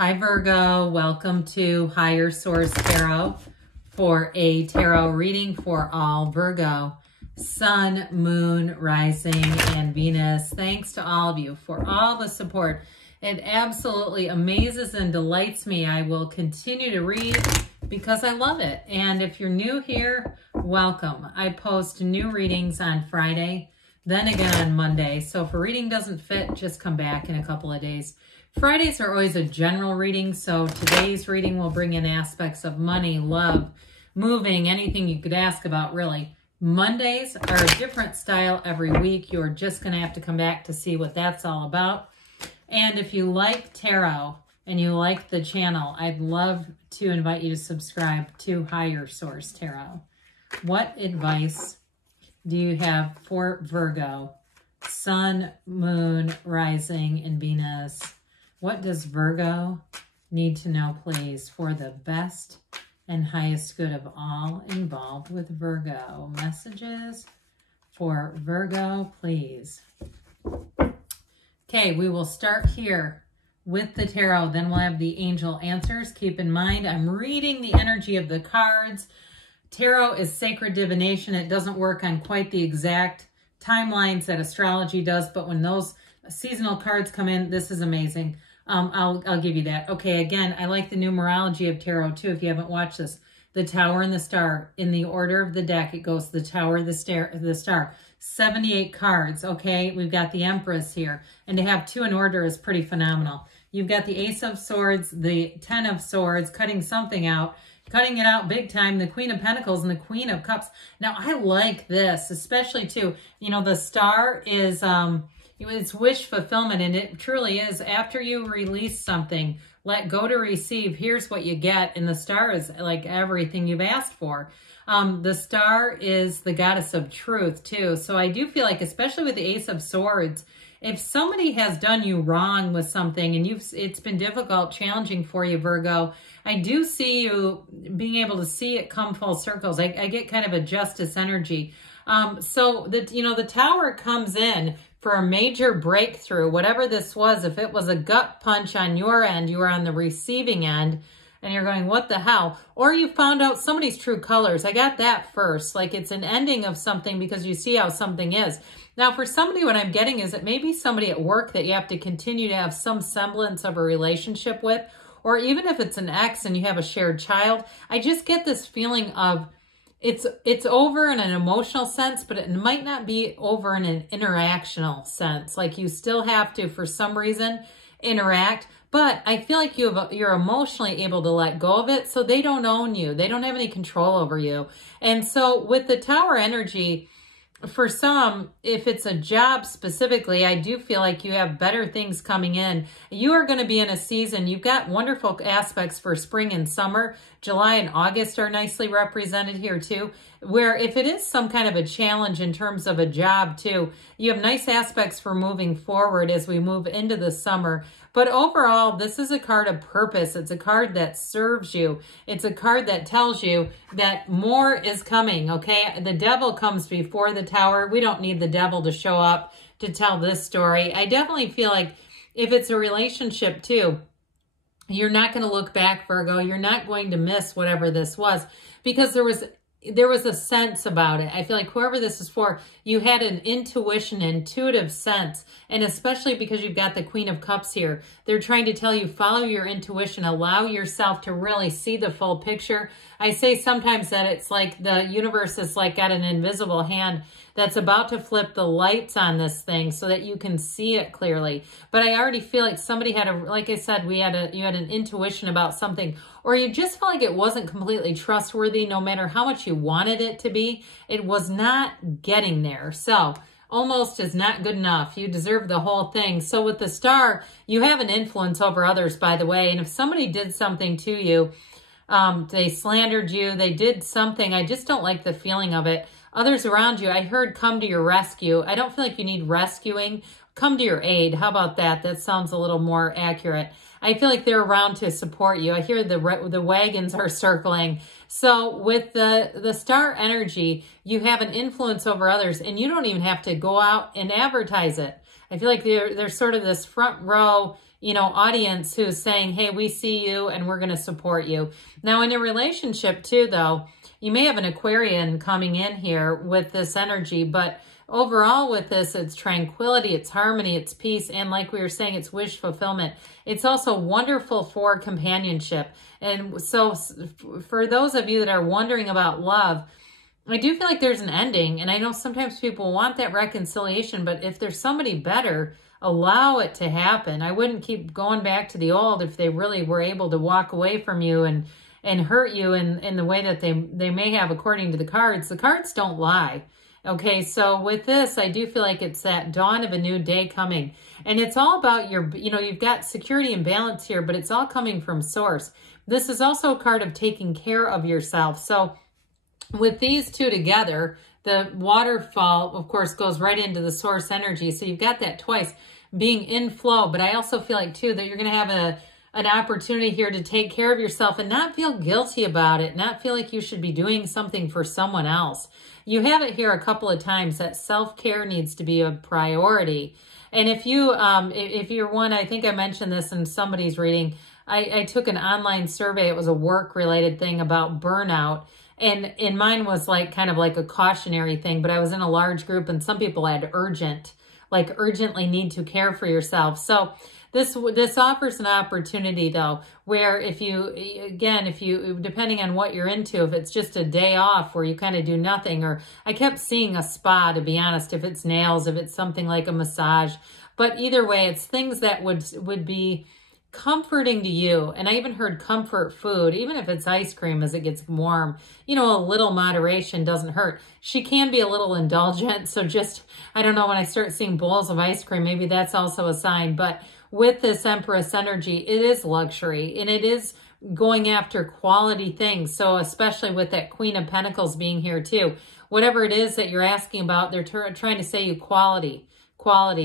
Hi Virgo, welcome to Higher Source Tarot for a tarot reading for all Virgo, Sun, Moon, Rising, and Venus. Thanks to all of you for all the support. It absolutely amazes and delights me. I will continue to read because I love it. And if you're new here, welcome. I post new readings on Friday, then again on Monday. So if a reading doesn't fit, just come back in a couple of days. Fridays are always a general reading, so today's reading will bring in aspects of money, love, moving, anything you could ask about, really. Mondays are a different style every week. You're just going to have to come back to see what that's all about. And if you like tarot and you like the channel, I'd love to invite you to subscribe to Higher Source Tarot. What advice do you have for Virgo, Sun, Moon, Rising, and Venus? What does Virgo need to know, please, for the best and highest good of all involved with Virgo? Messages for Virgo, please. Okay, we will start here with the tarot. Then we'll have the angel answers. Keep in mind, I'm reading the energy of the cards. Tarot is sacred divination. It doesn't work on quite the exact timelines that astrology does, but when those seasonal cards come in, this is amazing. I'll give you that. Okay, again, I like the numerology of tarot too. If you haven't watched this, the Tower and the Star, in the order of the deck, it goes the Tower, the Star. 78 cards. Okay, we've got the Empress here, and to have two in order is pretty phenomenal. You've got the Ace of Swords, the Ten of Swords, cutting something out, cutting it out big time, the Queen of Pentacles and the Queen of Cups. Now, I like this, especially too, you know, the Star is, it's wish fulfillment, and it truly is. After you release something, let go to receive, here's what you get. And the Star is like everything you've asked for. The Star is the goddess of truth too. So I do feel like, especially with the Ace of Swords, if somebody has done you wrong with something and it's been difficult, challenging for you, Virgo, I do see you being able to see it come full circles. I get kind of a justice energy. So that, you know, the Tower comes in for a major breakthrough, whatever this was. If it was a gut punch on your end, you were on the receiving end, and you're going, what the hell? Or you found out somebody's true colors. I got that first. Like, it's an ending of something because you see how something is. Now, for somebody, what I'm getting is it may be somebody at work that you have to continue to have some semblance of a relationship with, or even if it's an ex and you have a shared child. I just get this feeling of it's over in an emotional sense, but it might not be over in an interactional sense. Like, you still have to, for some reason, interact. But I feel like you're emotionally able to let go of it, so they don't own you. They don't have any control over you. And so with the Tower energy, for some, if it's a job specifically, I do feel like you have better things coming in. You are going to be in a season. You've got wonderful aspects for spring and summer. July and August are nicely represented here too, where if it is some kind of a challenge in terms of a job too, you have nice aspects for moving forward as we move into the summer. But overall, this is a card of purpose. It's a card that serves you. It's a card that tells you that more is coming, okay? The Devil comes before the Tower. We don't need the Devil to show up to tell this story. I definitely feel like if it's a relationship too, you're not going to look back, Virgo. You're not going to miss whatever this was, because there was a sense about it. I feel like whoever this is for, you had an intuition, intuitive sense. And especially because you've got the Queen of Cups here, they're trying to tell you, follow your intuition, allow yourself to really see the full picture. I say sometimes that it's like the universe is like got an invisible hand that's about to flip the lights on this thing so that you can see it clearly. But I already feel like somebody had like I said, you had an intuition about something, or you just felt like it wasn't completely trustworthy. No matter how much you wanted it to be, it was not getting there. So almost is not good enough. You deserve the whole thing. So with the Star, you have an influence over others, by the way. And if somebody did something to you, they slandered you, they did something, I just don't like the feeling of it. Others around you, I heard, come to your rescue. I don't feel like you need rescuing. Come to your aid. How about that? That sounds a little more accurate. I feel like they're around to support you. I hear the wagons are circling. So with the Star energy, you have an influence over others, and you don't even have to go out and advertise it. I feel like there's sort of this front row you know, audience who's saying, hey, we see you and we're going to support you. Now, in a relationship too, though, you may have an Aquarian coming in here with this energy, but overall with this, it's tranquility, it's harmony, it's peace, and like we were saying, it's wish fulfillment. It's also wonderful for companionship. And so for those of you that are wondering about love, I do feel like there's an ending, and I know sometimes people want that reconciliation, but if there's somebody better, allow it to happen. I wouldn't keep going back to the old if they really were able to walk away from you and hurt you in the way that they may have according to the cards. The cards don't lie. Okay, so with this, I do feel like it's that dawn of a new day coming. And it's all about your, you know, you've got security and balance here, but it's all coming from source. This is also a card of taking care of yourself. So with these two together, the waterfall, of course, goes right into the source energy. So you've got that twice being in flow. But I also feel like, too, that you're going to have an opportunity here to take care of yourself and not feel guilty about it, not feel like you should be doing something for someone else. You have it here a couple of times that self-care needs to be a priority. And if you're one, I think I mentioned this in somebody's reading, I took an online survey. It was a work-related thing about burnout. And mine was like kind of like a cautionary thing, but I was in a large group and some people had urgently need to care for yourself. So this offers an opportunity though, where if you, depending on what you're into, if it's just a day off where you kind of do nothing, or I kept seeing a spa, to be honest, if it's nails, if it's something like a massage, but either way, it's things that would be comforting to you. And I even heard comfort food, even if it's ice cream as it gets warm, you know, a little moderation doesn't hurt. She can be a little indulgent. So just, I don't know, when I start seeing bowls of ice cream, maybe that's also a sign. But with this Empress energy, it is luxury and it is going after quality things. So especially with that Queen of Pentacles being here too, whatever it is that you're asking about, they're trying to say you quality,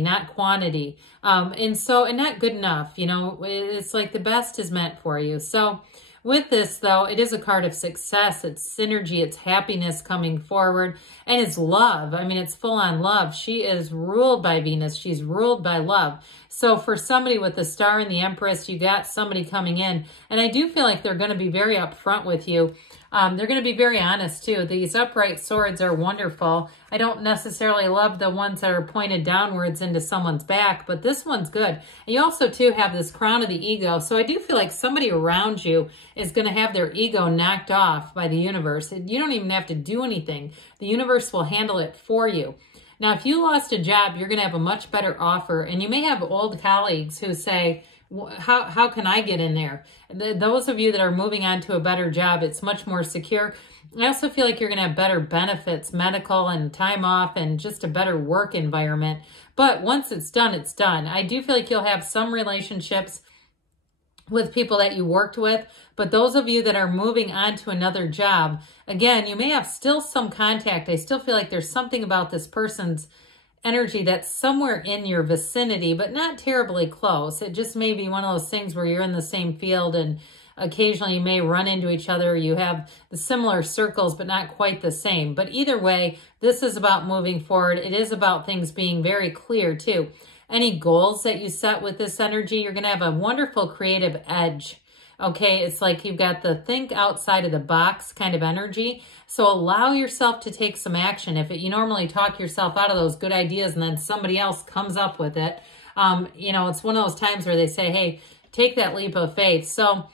not quantity. And not good enough, you know, it's like the best is meant for you. So with this though, it is a card of success. It's synergy, it's happiness coming forward, and it's love. I mean, it's full on love. She is ruled by Venus. She's ruled by love. So for somebody with the Star and the Empress, you got somebody coming in, and I do feel like they're going to be very upfront with you. They're going to be very honest too. These upright swords are wonderful. I don't necessarily love the ones that are pointed downwards into someone's back, but this one's good. And you also too have this crown of the ego. So I do feel like somebody around you is going to have their ego knocked off by the universe. You don't even have to do anything. The universe will handle it for you. Now, if you lost a job, you're going to have a much better offer. And you may have old colleagues who say, how can I get in there? Those of you that are moving on to a better job, it's much more secure. I also feel like you're going to have better benefits, medical and time off, and just a better work environment. But once it's done, it's done. I do feel like you'll have some relationships with people that you worked with, but those of you that are moving on to another job, again, you may have still some contact. I still feel like there's something about this person's energy that's somewhere in your vicinity, but not terribly close. It just may be one of those things where you're in the same field and occasionally you may run into each other. You have the similar circles, but not quite the same. But either way, this is about moving forward. It is about things being very clear too. Any goals that you set with this energy, you're going to have a wonderful creative edge. Okay, it's like you've got the think outside of the box kind of energy. So allow yourself to take some action. If you normally talk yourself out of those good ideas and then somebody else comes up with it, you know, it's one of those times where they say, hey, take that leap of faith. So,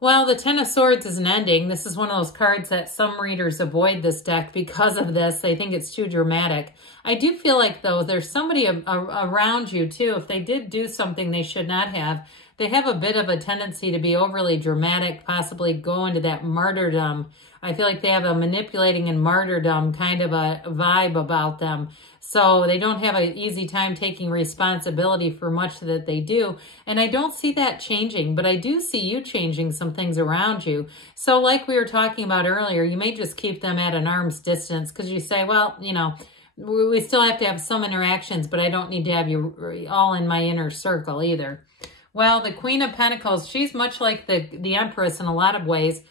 well, the Ten of Swords is an ending. This is one of those cards that some readers avoid this deck because of this. They think it's too dramatic. I do feel like, though, there's somebody around you, too. If they did do something they should not have, they have a bit of a tendency to be overly dramatic, possibly go into that martyrdom. I feel like they have a manipulating and martyrdom kind of a vibe about them. So they don't have an easy time taking responsibility for much that they do. And I don't see that changing, but I do see you changing some things around you. So like we were talking about earlier, you may just keep them at an arm's distance because you say, well, you know, we still have to have some interactions, but I don't need to have you all in my inner circle either. Well, the Queen of Pentacles, she's much like the Empress in a lot of ways.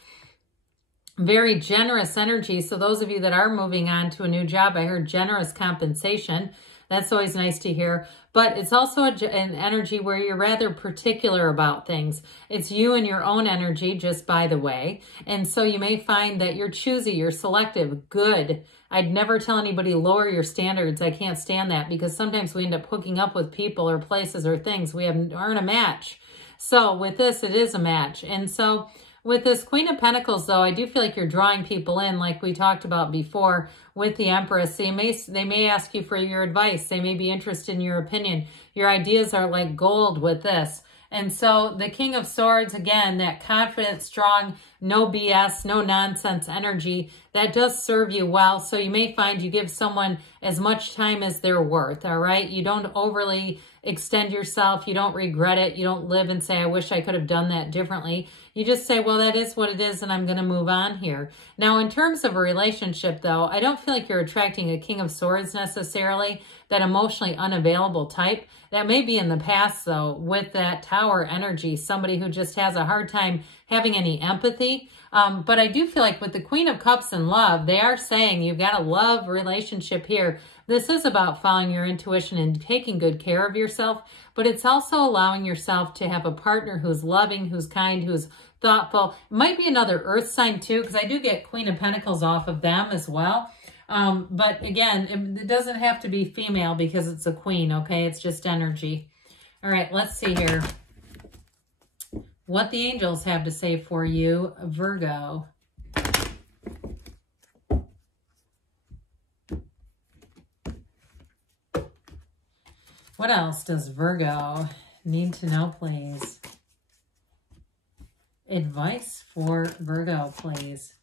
Very generous energy. So those of you that are moving on to a new job, I heard generous compensation. That's always nice to hear. but it's also an energy where you're rather particular about things. It's you and your own energy, just by the way. And so you may find that you're choosy, you're selective. Good. I'd never tell anybody lower your standards. I can't stand that, because sometimes we end up hooking up with people or places or things. We aren't a match. So with this, it is a match. And so with this Queen of Pentacles, though, I do feel like you're drawing people in, like we talked about before with the Empress. They may ask you for your advice. They may be interested in your opinion. Your ideas are like gold with this. And so the King of Swords, again, that confident, strong, no BS, no nonsense energy, that does serve you well. So you may find you give someone as much time as they're worth, all right? You don't overly extend yourself. You don't regret it. You don't live and say, I wish I could have done that differently. You just say, well, that is what it is, and I'm going to move on here. Now, in terms of a relationship, though, I don't feel like you're attracting a King of Swords necessarily, that emotionally unavailable type. That may be in the past, though, with that Tower energy, somebody who just has a hard time having any empathy. But I do feel like with the Queen of Cups and love, they are saying you've got a love relationship here. This is about following your intuition and taking good care of yourself, but it's also allowing yourself to have a partner who's loving, who's kind, who's thoughtful. It might be another earth sign too, because I do get Queen of Pentacles off of them as well. But again, it doesn't have to be female because it's a queen, okay? It's just energy. All right, let's see here what the angels have to say for you, Virgo. What else does Virgo need to know, please? Advice for Virgo, please.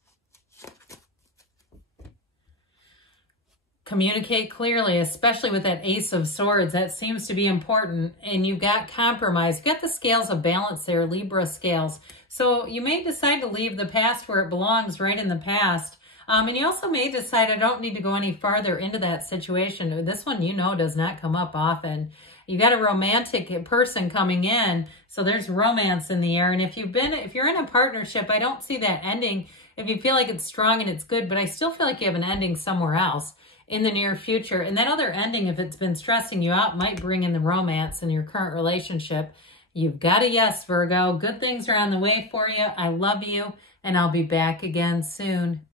Communicate clearly, especially with that Ace of Swords. That seems to be important. And you've got compromise. You've got the scales of balance there, Libra scales. So you may decide to leave the past where it belongs, right in the past. And you also may decide, I don't need to go any farther into that situation. This one, you know, does not come up often. You got a romantic person coming in, so there's romance in the air. And if you're in a partnership, I don't see that ending. If you feel like it's strong and it's good, but I still feel like you have an ending somewhere else in the near future. And that other ending, if it's been stressing you out, might bring in the romance in your current relationship. You've got a yes, Virgo. Good things are on the way for you. I love you, and I'll be back again soon.